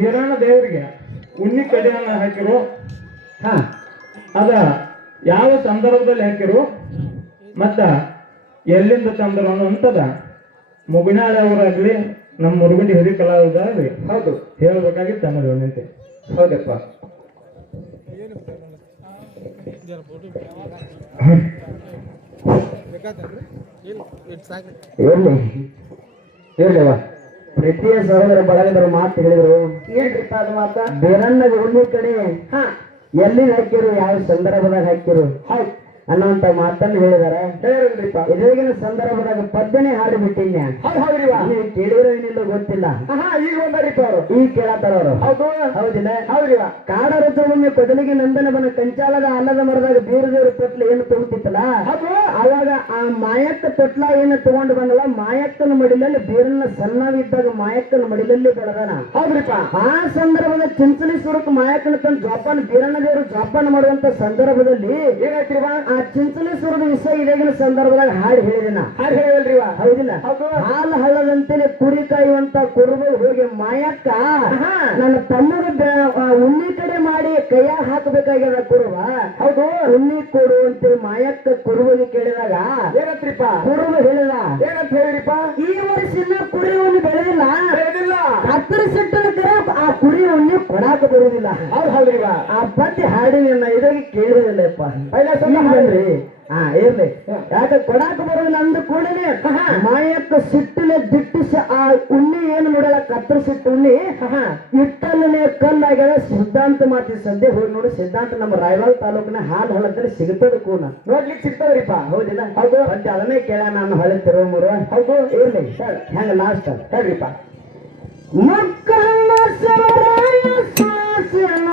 ಬೀರಣ್ಣ ದೇವರಿಗೆ ಉಣ್ಣಿ ಕಡಿಯನ್ನ ಹಾಕಿರು. ಹಾ ಅದ ಯಾವ ಸಂದರ್ಭದಲ್ಲಿ ಹಾಕಿರು ಮತ್ತ ಎಲ್ಲಿಂದ ತಂದರು ಅಂತದ ಮುಗುನಾಳ ಅವರಾಗ್ಲಿ ನಮ್ಮ ಮುರುಗುಂಡಿ ಹಿರಿ ಕಲಾವಿದಾಗ್ಲಿ ಹೌದು ಹೇಳ್ಬೇಕಾಗಿತ್ತು ಅನ್ನೋದು ನಿಂತೆ. ಹೌದಪ್ಪ. ಎಲ್ಲಿ ಹೇಳವ ಪ್ರೀತಿಯ ಸಹೋದರ ಬಳಗದವರು ಮಾತು ಹೇಳಿದ್ರು. ಏನ್ರಿಪ್ಪ ಅದು ಮಾತ? ಬೇರನ್ನ ಒಂದು ಕಡೆ ಹಾ ಎಲ್ಲಿ ಹಾಕಿರು, ಯಾವ ಸಂದರ್ಭದಾಗ ಹಾಕಿರು ಹೌದು ಅನ್ನುವಂತ ಮಾತನ್ನು ಹೇಳಿದಾರೆ. ಹೇಳಿದ್ರಿಪ್ಪ. ಎದುರಿಗಿನ ಸಂದರ್ಭದಾಗ ಪದ್ಯನೇ ಹಾಡಿ ಬಿಟ್ಟಿನ್ಯ. ಹೌದ್ರಿವ. ನೀವು ಕೇಳಿರೋ ಏನಿಲ್ಲ ಗೊತ್ತಿಲ್ಲ. ಈಗ ಬಂದಾರಿಪ್ಪ ಅವರು. ಈಗ ಕೇಳತ್ತಾರ ಅವರು. ಹೌದು ಹೌದಿಲ್ಲ? ಹೌದ್ರಿವ. ಕಾಡ ಋತುವೊಮ್ಮೆ ಕೊದಲಿಗೆ ನಂದನವನ ಕಂಚಾಲದ ಆಲದ ಮರದಾಗ ಬೀರದೇವ್ರ ತೊಟ್ಲ ಏನು ತಗೋತಿತ್ತಲ್ಲ, ಹೌದು ಅವಾಗ ಆ ಮಾಯಕ್ಕ ತೊಟ್ಲ ಏನು ತಗೊಂಡು ಬಂದಲ್ಲ, ಮಾಯಕ್ಕನ ಮಡಿಲಲ್ಲಿ ಬೀರನ್ನ ಸಣ್ಣವಿದ್ದಾಗ ಮಾಯಕ್ಕನ ಮಡಿಲಲ್ಲಿ ಬೆಳೆದಾನ. ಹೌದ್ರಿಪ್ಪ. ಆ ಸಂದರ್ಭದ ಚಿಂಚಲಿ ಸ್ವರೂಪ ಮಾಯಕ್ಕನ ತನ್ನ ಜೋಪಾನ ಬೀರಣ್ಣ ದೇವರು ಜೋಪಾನ ಮಾಡುವಂತ ಸಂದರ್ಭದಲ್ಲಿ ಏನಾಯ್ತಿರಿವ? ಆ ಚಿಂಚಲೇಶ್ವರದ ವಿಷಯ ಇದಾಗಿನ ಸಂದರ್ಭದಾಗ ಹಾಡು ಹೇಳಿದಿನ. ಹಾಡು ಹೇಳಿವಲ್ರಿವ. ಹೌದಿಲ್ಲ? ಹೌದು. ಹಾಲು ಹಳ್ಳದಂತೇಳಿ ಕುರಿ ಕಾಯುವಂತ ಕುರುಬ ಹೋಗಿ ಮಾಯಕ್ಕ ನನ್ನ ತಮ್ಮಗ ಉಣ್ಣಿ ಕಡೆ ಮಾಡಿ ಕೈಯಾಗ ಹಾಕಬೇಕಾಗ್ಯದ ಕುರುಬ. ಹೌದು. ಉಣ್ಣಿ ಕೊಡು ಅಂತೇಳಿ ಮಾಯಕ್ಕ ಕುರುಬಗೆ ಕೇಳಿದಾಗ ಏನಂತ್ರಿಪ್ಪ? ಕುರುಬ ಹೇಳಿದ, ಏನಂತ ಹೇಳಿರಿಪ್ಪ? ಈ ವರ್ಷ ಇನ್ನ ಕುರಿ ಉಣ್ಣಿ ಬೆಳೆದಿಲ್ಲ, ಹೇಳಿದಿಲ್ಲ. ಹತ್ತರ ಸಿಟ್ಟನ ಆ ಕುರಿ ಉಣ್ಣಿ ಕೊಡಾಕ ಬರುದಿಲ್ಲ. ಹೌದು ಹೌದ್ರಿವ. ಆ ಪದ್ಯ ಹಾಡಿನ ಇದಾಗಿ ಕೇಳಿದಿಲ್ಲಪ್ಪ. ಹೇಳ್ರಿ. ಹಾ ಇರ್ಲಿ, ಯಾಕೆ ಕೊಡಾಕ ಬರೋದಿಲ್ಲ ಅಂದ ಕೂಡಲೇ ಮಾಯಕ್ಕ ಸಿಟ್ಟಿನ ದಿಟ್ಟಿಸಿ ಆ ಉಣ್ಣಿ ಏನು ನೋಡಲ್ಲ ಕತ್ತರಿಸಿಟ್ಟು ಉಣ್ಣಿ ಇಟ್ಟಲ್ಲೇ ಕಲ್ಲಾಗ್ಯಾರ. ಸಿದ್ಧಾಂತ ಮಾತಿ ಸದ್ಯ ಹೋಗಿ ನೋಡಿ, ಸಿದ್ಧಾಂತ ನಮ್ಮ ರಾಯಬಾಗ ತಾಲೂಕಿನ ಹಾಲು ಹಳ್ಳದಲ್ಲಿ ಸಿಗುತ್ತದೆ ಕೂನ ನೋಡ್ಲಿಕ್ಕೆ ಸಿಗ್ತದ್ರಿಪ್ಪ. ಹೌದಿಲ್ಲ? ಹೌದು. ಮತ್ತೆ ಅದನ್ನೇ ಕೇಳ ನಾನು ಹಳೆ ತಿರುಮುರು. ಹೌದು. ಇರ್ಲಿ ಹೆಂಗ ಲಾಸ್ಟ್ ಹೇಳ್ರಿಪ್ಪ. ಮಕ್ಕಳ ಸವರಾಯ ಸಾಸನ